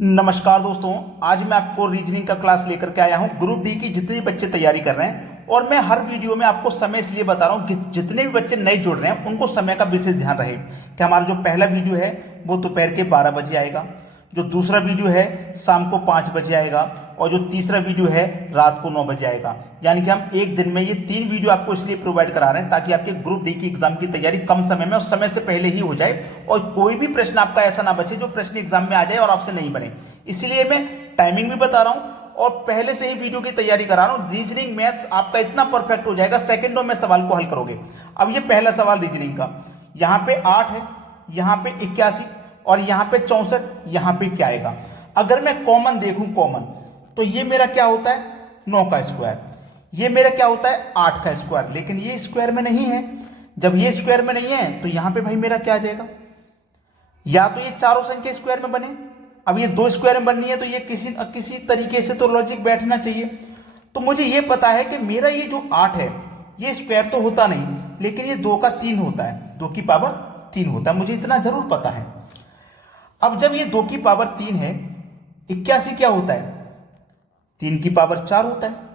नमस्कार दोस्तों, आज मैं आपको रीजनिंग का क्लास लेकर के आया हूं। ग्रुप डी की जितने भी बच्चे तैयारी कर रहे हैं, और मैं हर वीडियो में आपको समय इसलिए बता रहा हूं कि जितने भी बच्चे नए जुड़ रहे हैं उनको समय का विशेष ध्यान रहे कि हमारा जो पहला वीडियो है वो दोपहर के 12 बजे आएगा, जो दूसरा वीडियो है शाम को 5 बजे आएगा, और जो तीसरा वीडियो है रात को 9 बजे आएगा। यानी कि हम एक दिन में ये 3 वीडियो आपको इसलिए प्रोवाइड करा रहे हैं ताकि आपके ग्रुप डी की एग्जाम की तैयारी कम समय में और समय से पहले ही हो जाए, और कोई भी प्रश्न आपका ऐसा ना बचे जो प्रश्न एग्जाम में आ जाए और आपसे नहीं बने। इसलिए मैं टाइमिंग भी बता रहा हूं और पहले से ही वीडियो की तैयारी करा रहा हूं। रीजनिंग मैथ्स आपका इतना परफेक्ट हो जाएगा, सेकंडों में सवाल को हल करोगे। अब ये पहला सवाल रीजनिंग का, यहां पे 8 है, यहां पे 81 और यहां पे 64, यहां पे क्या आएगा? अगर मैं कॉमन देखूं, कॉमन तो ये मेरा क्या होता है 9 का स्क्वायर, ये मेरा क्या होता है 8 का स्क्वायर, लेकिन ये स्क्वायर में नहीं है। जब ये स्क्वायर में नहीं है तो यहां पे भाई मेरा क्या आ जाएगा? या तो ये चारों संख्या स्क्वायर में बने। अब ये 2 स्क्वायर में बननी है तो ये किसी तरीके से तो लॉजिक बैठना चाहिए। तो मुझे ये पता है कि मेरा ये जो 8 है ये स्क्वायर तो होता नहीं, लेकिन ये 2 का 3 होता है, 2 की पावर 3 होता है, मुझे इतना जरूर पता है। अब जब ये 2 की पावर 3 है, 81 क्या होता है? 3 की पावर 4 होता है।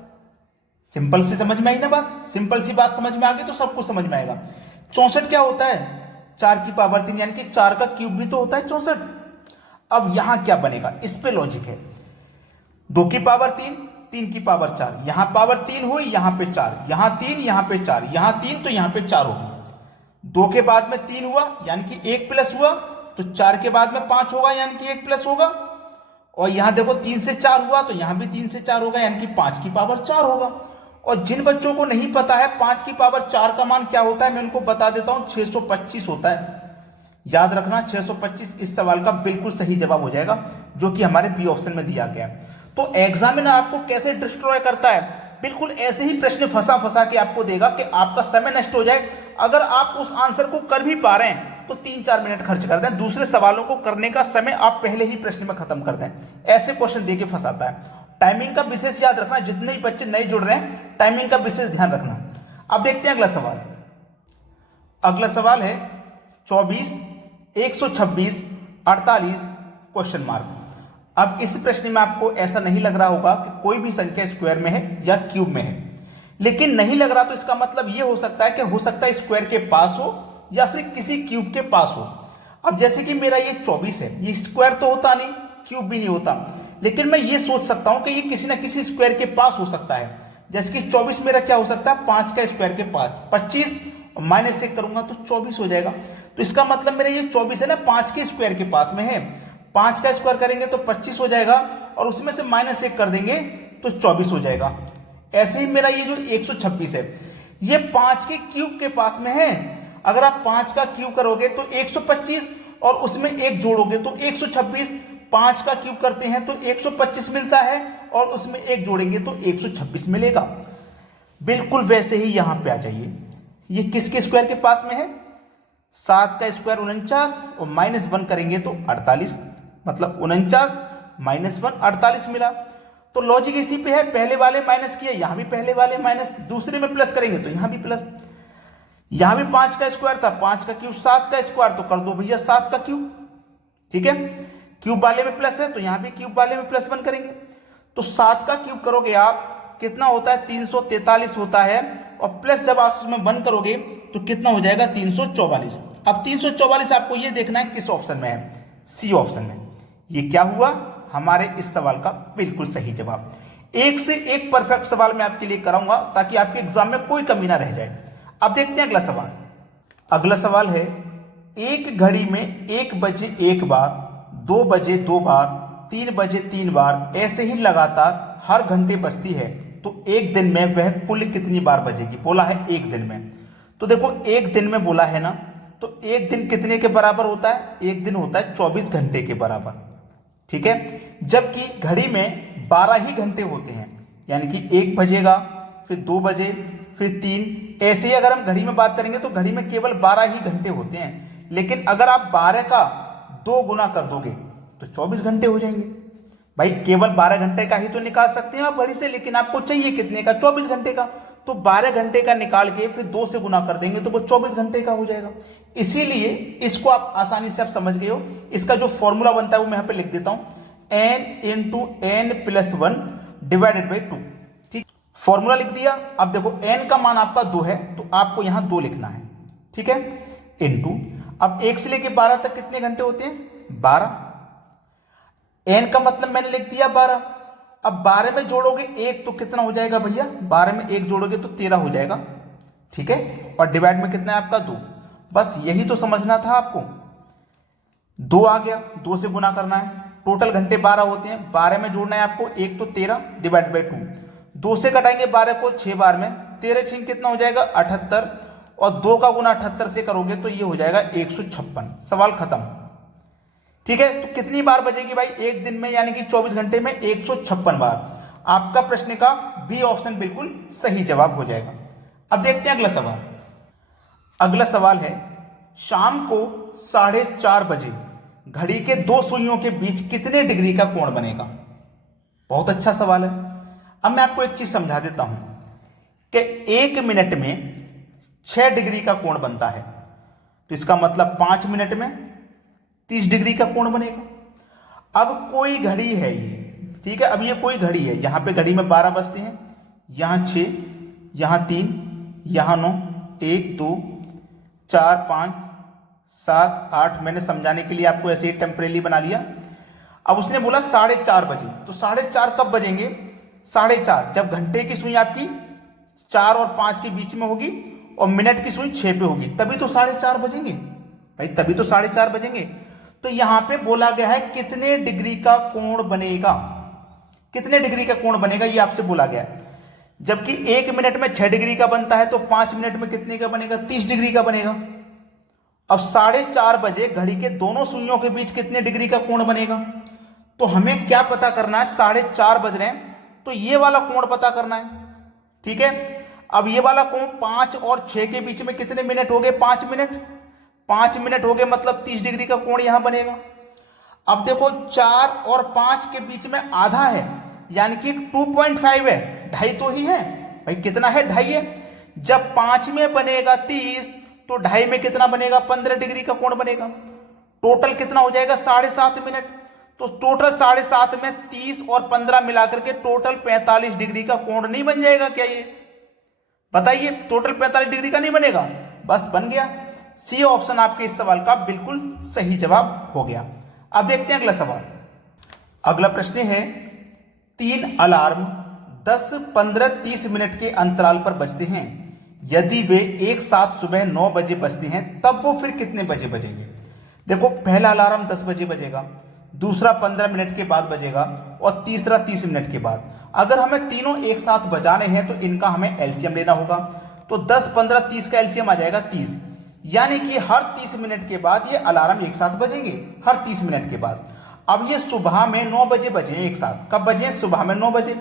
सिंपल सी समझ में आई ना बात? सिंपल सी बात समझ में आ गई तो सब कुछ समझ में आएगा। 64 क्या होता है? 4 की पावर 3, यानी कि 4 का क्यूब भी तो होता है 64। अब यहां क्या बनेगा? इस पे लॉजिक है। 2 की पावर 3, 3 की पावर 4, यहां पावर 3 हुई, यहां पे 4, यहां 3, यहां पे 4, यहां 3 तो यहां पे 4 होगी। 2 के बाद में 3 हुआ यानी कि 1 प्लस हुआ, तो 4 के बाद में 5 होगा यानी कि 1 प्लस होगा, और यहां देखो 3 से 4 हुआ तो यहां भी 3 से 4 होगा यानी कि 5 की पावर 4 होगा। और जिन बच्चों को नहीं पता है 5 की पावर 4 का मान क्या होता है, मैं उनको बता देता हूं, 625 होता है। याद रखना, 625 इस सवाल का बिल्कुल सही जवाब हो जाएगा, जो कि हमारे बी ऑप्शन में दिया गया है। तो एग्जामिनर आपको कैसे डिस्ट्रॉय करता है? बिल्कुल ऐसे ही प्रश्न फंसा फंसा के आपको देगा कि आपका समय नष्ट हो जाए। अगर आप उस आंसर को कर भी पा रहे हैं तो 3-4 मिनट खर्च कर दें, दूसरे सवालों को करने का समय आप पहले ही प्रश्न में खत्म कर दें। ऐसे क्वेश्चन देके फंसाता है। टाइमिंग का विशेष याद रखना, जितने भी बच्चे नए जुड़ रहे हैं टाइमिंग का विशेष ध्यान रखना। अब देखते हैं अगला सवाल। अगला सवाल है 24, 126, 48 क्वेश्चन मार्क। अब इस प्रश्न में आपको ऐसा नहीं लग रहा होगा कि कोई भी संख्या स्क्वायर में है या क्यूब में है, लेकिन नहीं लग रहा तो इसका मतलब यह हो सकता है कि हो सकता है स्क्वायर के पास हो या फिर किसी क्यूब के पास हो। अब जैसे कि मेरा ये 24 है, ये स्क्वायर तो होता नहीं, क्यूब भी नहीं होता, लेकिन मैं ये सोच सकता हूं कि ये किसी ना किसी स्क्वायर के पास हो सकता है। जैसे कि 24 मेरा क्या हो सकता है 5 का स्क्वायर के पास, 25 -1 करूंगा तो 24 हो जाएगा। तो इसका मतलब मेरा ये 24 है ना 5 के स्क्वायर के पास में है। 5 का स्क्वायर करेंगे तो 25 हो जाएगा, और उसमें से -1 कर देंगे तो 24 हो जाएगा। ऐसे ही मेरा ये जो 126 है ये 5 के क्यूब के पास में है। अगर आप 5 का क्यूब करोगे तो 125, और उसमें 1 जोड़ोगे तो 126। 5 का क्यूब करते हैं तो 125 मिलता है, और उसमें 1 जोड़ेंगे तो 126 मिलेगा। बिल्कुल वैसे ही यहां पे आ जाइए, ये किसके स्क्वायर के पास में है? 7 का स्क्वायर 49, और -1 करेंगे तो 48, मतलब 49 -1 48 मिला। तो लॉजिक इसी पे है, पहले वाले माइनस किया, यहां भी पहले वाले माइनस, दूसरे में प्लस करेंगे तो यहां भी प्लस। यहां भी 5 का स्क्वायर था, 5 का क्यूब 7 का स्क्वायर, तो कर दो भैया 7 का क्यूब। ठीक है, क्यूब वाले में प्लस है तो यहां भी क्यूब वाले में +1 करेंगे। तो 7 का क्यूब करोगे आप, कितना होता है 343 होता है, और प्लस जब आप उसमें 1 करोगे तो कितना हो जाएगा 344। अब 344 आपको ये देखना है किस ऑप्शन में है, सी ऑप्शन में। ये क्या हुआ हमारे इस सवाल का बिल्कुल सही जवाब। एक से एक परफेक्ट सवाल मैं आपके लिए कराऊंगा ताकि आपके एग्जाम में कोई कमी ना रह जाए। अब देखते हैं अगला सवाल। अगला सवाल है, एक घड़ी में 1 बजे 1 बार, 2 बजे 2 बार, 3 बजे 3 बार, ऐसे ही लगातार हर घंटे बजती है, तो एक दिन में वह कुल कितनी बार बजेगी? बोला है एक दिन में। तो देखो एक दिन में बोला है ना, तो एक दिन कितने के बराबर होता है? एक दिन होता है 24 घंटे के बराबर। ठीक है, जबकि घड़ी में 12 ही घंटे होते हैं, यानी कि 1 बजेगा, फिर 2 बजे, फिर 3, ऐसे ही अगर हम घड़ी में बात करेंगे तो घड़ी में केवल 12 ही घंटे होते हैं। लेकिन अगर आप 12 का 2 गुना कर दोगे तो 24 घंटे हो जाएंगे। भाई केवल 12 घंटे का ही तो निकाल सकते हैं आप घड़ी से, लेकिन आपको चाहिए कितने का? 24 घंटे का। तो 12 घंटे का निकाल के फिर 2 से गुना कर देंगे तो वो 24 घंटे का हो जाएगा। इसीलिए इसको आप आसानी से आप समझ गए हो। इसका जो फॉर्मूला बनता है वो मैं यहाँ पे लिख देता हूं, n into n plus 1 divided by 2। ठीक, फॉर्मूला लिख दिया। अब देखो n का मान आपका 2 है तो आपको यहां 2 लिखना है। ठीक है, इंटू अब 1 से लेके 12 तक कितने घंटे होते हैं? 12। n का मतलब मैंने लिख दिया 12। अब 12 में जोड़ोगे 1 तो कितना हो जाएगा भैया? 12 में 1 जोड़ोगे तो 13 हो जाएगा। ठीक है, और डिवाइड में कितना है आपका? 2। बस यही तो समझना था आपको। 2 आ गया, 2 से गुना करना है। टोटल घंटे 12 होते हैं, 12 में जोड़ना है आपको 1 तो 13 डिवाइड बाई 2। 2 से घटाएंगे 12 को 6 बार में, 13 छिंग कितना हो जाएगा? 78। और 2 का गुना 78 से करोगे तो ये हो जाएगा 156। सवाल खत्म। ठीक है, तो कितनी बार बजेगी भाई एक दिन में, यानी कि 24 घंटे में? 156 बार। आपका प्रश्न का बी ऑप्शन बिल्कुल सही जवाब हो जाएगा। अब देखते हैं अगला सवाल। अगला सवाल है, शाम को 4:30 बजे घड़ी के 2 सुइयों के बीच कितने डिग्री का कोण बनेगा? बहुत अच्छा सवाल है। अब मैं आपको एक चीज समझा देता हूं कि 1 मिनट में 6 डिग्री का कोण बनता है, तो इसका मतलब 5 मिनट में 30 डिग्री का कोण बनेगा। अब कोई घड़ी है ये, ठीक है, अब ये कोई घड़ी है, यहां पे घड़ी में 12 बजते हैं, यहां 6, यहां 3, यहां 9, 1 2 4 5 7 8। मैंने समझाने के लिए आपको ऐसे ही टेम्परेली बना लिया। अब उसने बोला 4:30 बजे, तो 4:30 कब बजेंगे? 4:30 जब घंटे की सुई आपकी 4 और 5 के बीच में होगी और मिनट की सुई 6 पे होगी, तभी तो 4:30 बजेंगे भाई, तभी तो 4:30 बजेंगे। तो यहां पे बोला गया है कितने डिग्री का कोण बनेगा, कितने डिग्री का कोण बनेगा ये आपसे बोला गया है। जबकि 1 मिनट में 6 डिग्री का बनता है तो 5 मिनट में कितने का बनेगा? 30 डिग्री का बनेगा। अब 4:30 बजे घड़ी के दोनों सुइयों के बीच कितने डिग्री का कोण बनेगा? तो हमें क्या पता करना है? 4:30 बज रहे हैं तो ये वाला कोण पता करना है। ठीक है, अब ये वाला कोण 5 और 6 के बीच में कितने मिनट हो गए? 5 मिनट। 5 मिनट हो गए मतलब 30 डिग्री का कोण यहां बनेगा। अब देखो 4 और 5 के बीच में आधा है, यानी कि 2.5 है, 2.5 तो ही है भाई। कितना है? 2.5 है। जब 5 में बनेगा 30 तो 2.5 में कितना बनेगा? 15 डिग्री का कोण बनेगा। टोटल कितना हो जाएगा? 7.5 मिनट। तो टोटल 7.5 में 30 और 15 मिलाकर के टोटल 45 डिग्री का कोण नहीं बन जाएगा क्या? ये बताइए, टोटल 45 डिग्री का नहीं बनेगा? बस बन गया। सी ऑप्शन आपके इस सवाल का बिल्कुल सही जवाब हो गया। अब देखते हैं अगला सवाल। अगला प्रश्न है, 3 अलार्म 10, 15, 30 मिनट के अंतराल पर बजते हैं। यदि वे एक साथ सुबह 9 बजे बजते हैं तब वो फिर कितने बजे बजेंगे? देखो, पहला अलार्म 10 बजे बजेगा, दूसरा 15 मिनट के बाद बजेगा और तीसरा 30 मिनट के बाद। अगर हमें तीनों एक साथ बजाने हैं तो इनका हमें एलसीएम लेना होगा। तो 10, 15, 30 का एलसीएम आ जाएगा 30, यानी कि हर 30 मिनट के बाद ये अलार्म एक साथ बजेंगे, हर 30 मिनट के बाद। अब ये सुबह में 9 बजे बजे एक साथ, कब बजे? सुबह में 9 बजे।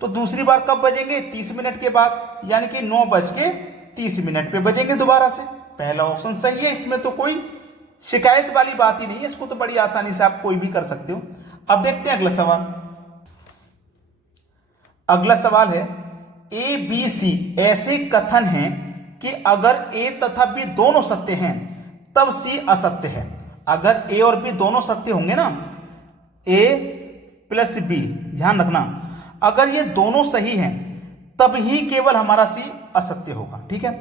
तो दूसरी बार कब बजेंगे? 30 मिनट के बाद, यानी कि 9:30 पे बजेंगे दोबारा से। पहला ऑप्शन सही है, इसमें तो कोई शिकायत वाली बात ही नहीं है, इसको तो बड़ी आसानी से आप कोई भी कर सकते हो। अब देखते हैं अगला सवाल। अगला सवाल है, ए बी सी ऐसे कथन हैं कि अगर ए तथा बी दोनों सत्य हैं तब सी असत्य है। अगर ए और बी दोनों सत्य होंगे ना, ए प्लस बी, ध्यान रखना, अगर ये दोनों सही हैं तब ही केवल हमारा सी असत्य होगा। ठीक है,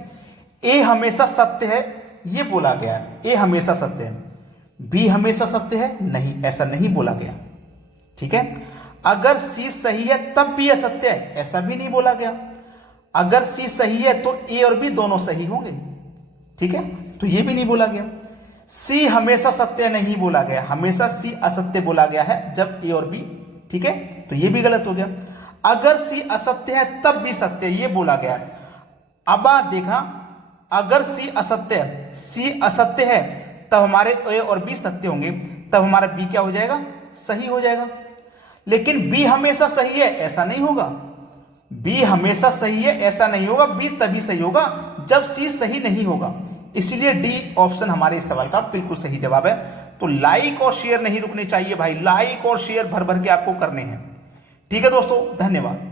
ए हमेशा सत्य है ये बोला गया है, ए हमेशा सत्य है। बी हमेशा सत्य है? नहीं, ऐसा नहीं बोला गया। ठीक है, अगर सी सही है तब भी असत्य है, ऐसा भी नहीं बोला गया। अगर सी सही है तो ए और बी दोनों सही होंगे। ठीक है, तो ये भी नहीं बोला गया। सी हमेशा सत्य नहीं बोला गया, हमेशा सी असत्य बोला गया है जब ए और बी। ठीक है, तो ये भी गलत हो गया। अगर सी असत्य है तब भी सत्य ये बोला गया। अब देखा, अगर सी असत्य है तब हमारे ए और बी सत्य होंगे, तब हमारा बी क्या हो जाएगा? सही हो जाएगा। लेकिन बी हमेशा सही है ऐसा नहीं होगा, बी हमेशा सही है ऐसा नहीं होगा, बी तभी सही होगा जब सी सही नहीं होगा। इसलिए डी ऑप्शन हमारे इस सवाल का बिल्कुल सही जवाब है। तो लाइक और शेयर नहीं रुकने चाहिए भाई, लाइक और शेयर भर भर के आपको करने हैं। ठीक है दोस्तों, धन्यवाद।